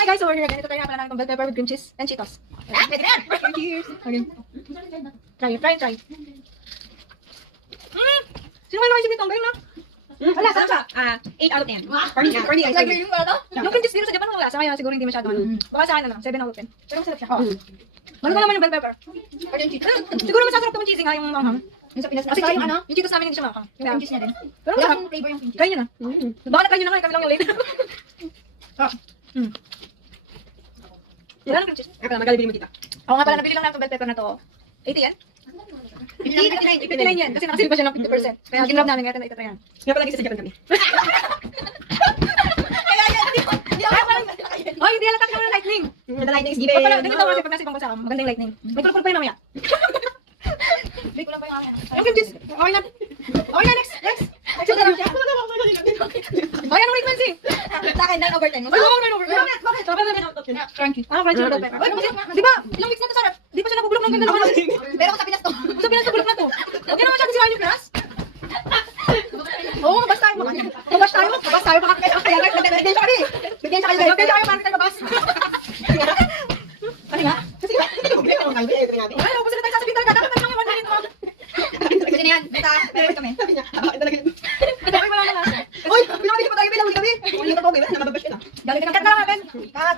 Hi guys, so we're here again. Ito tayo nga pala ng bell pepper with cream cheese and Cheetos. Pwede na! Cheers! Okay. Try. Sino kayo nakisip nito? Ang galing na. Wala, sarap siya. 8 out of 10. For me, Like yun pala to? yung cream cheese dito sa Japan, wala. Sa ngayon, siguro hindi masyado. Baka sa akin 7 out of 10. Pero masarap siya. Ano ko naman yung bell pepper? Siguro masasarap itong cheesy nga yung manghang. Yung sa Pinas na. Kasi Kasi yung ano? yung Cheetos namin hindi siya manghang. Yung cheese niya din. Pero Wala masarap. akong flavor yung cheese. Try nyo na. Baka na-try nyo na nga, kami lang yung late. Wala na cream cheese. Kaya pala, magkali mo kita. Ako nga pala, nabili lang namin itong bell pepper na to. 80 yan? 59 yan. Kasi nakasili pa siya ng 50%. Kaya ginrab namin, kaya ito na yan. Kaya pala, sa Japan kami. Kaya yan, hindi ako parang... Ay, hindi halata ka ng lightning. The lightning is Pag given. pala, ganito kasi pag nasa ibang bansa ka, magandang lightning. May kulpul pa yun mamaya. Wait ko lang pa yung akin. Yung cream cheese. Okay na. Okay na, next. Next na. Ay, anong frequency? Sa akin, 9 over 10. Ay, wow, 9 over. Bakit? Sarap na crunchy. Crunchy na bell pepper. Ay, di ba? Ilang weeks na to, sarap. Di pa siya nabubulok ng ganda naman. Pero sa Pinas to. Sa Pinas, nabulok na to. Huwag ka naman siya sirahan yung Pinas. Oo, mabas tayo. Mabas tayo. Kaya guys, bigyan siya kami. Bigyan siya kayo para tayo mabas. Ano nga? Kasi ay, ubos na tayo sasabihin talaga. Dapat lang yung 1 minute mo. Pwede na yan. Basta, meron kami. Ay, wala na lang. Uy, pinakabili pa tayo, pinahuli kami. Ulit ako, kaya nababash ka na. Dami ka Cut na lang natin. Cut.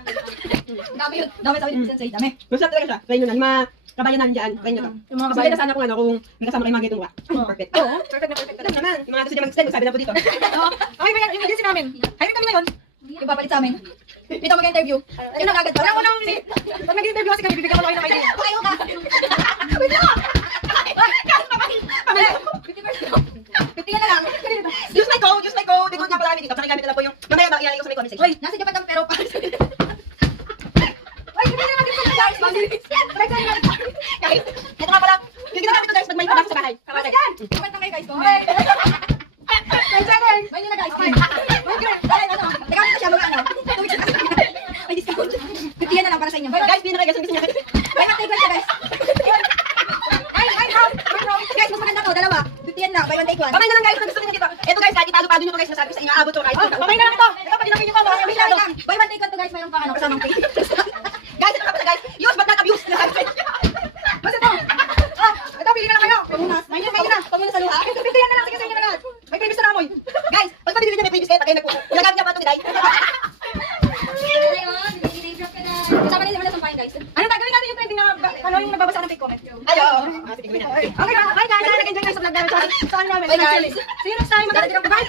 Dami yun. Dami sa akin. Sensei. Dami. Masarap talaga siya. Try nyo na. Yung mga kabayanan dyan. Try nyo to. Yung mga Kasi kabayan. na sana kung ano, kung may kasama kayo mga ganitong wak. Perfect. Oo, perfect na perfect. Alam naman, yung mga gusto niya mag-extend, magsabi na po dito. Okay, may yung agency namin. Hiring kami ngayon. Yung papalit sa amin. Dito mag-interview. Yun ang agad. Parang unang, pag nag-interview kasi kami, bibigyan ko kayo ng idea. Ayaw ka. Wait lang. Pamela. 50% na lang. Use my code. Decode nga pala namin dito. Pakigamit na lang po yung, mamaya ba, ilalagay ko sa may comment section. Wait, nasa Japan kami pero pa. Ay, hindi na natin sa guys. Try tayo natin. Guys, ito nga pala. Yung ginagamit ko guys, pag may product sa bahay. Comment lang kayo guys. Try tayo. May nyo na guys. Ay, ano? Teka, ano siya mga ano? 2 weeks na. May discount. 50 yan na lang para sa inyo. Guys, pinakay guys, gusto niya. May mag-take one siya guys. Guys, mas maganda to, dalawa. 50 yan lang, buy one take one. Okay na lang guys, gusto niya dito. Ito guys, kahit italo-pado nyo to guys, nasabi ko sa inyo, abot to guys. Okay na lang ito. Ito, pag inakay nyo pa, baka Wait masyado. lang. Buy one take one to guys, mayroon pang ano, kasamang cake. Guys, ito nga pala guys, use but not abuse. Basta ito. Ito, pili na lang kayo. Ayun na. Pag muna sa luha. Ito, 50 yan na lang. Sige sa inyo na lahat. May previous na amoy. Guys, pag pabili niya may previous kayo, tagay nagpo. Ginagamit niya pa itong iday. Kasama nila sa pain guys. Ano gagawin natin yung trending na ano yung nagbabasa ng fake comment? Ay, oo. Sige, gawin na. Okay, bye guys. Sana nag-enjoy kayo sa vlog namin. Saan namin? Bye, guys. See you next time. Bye.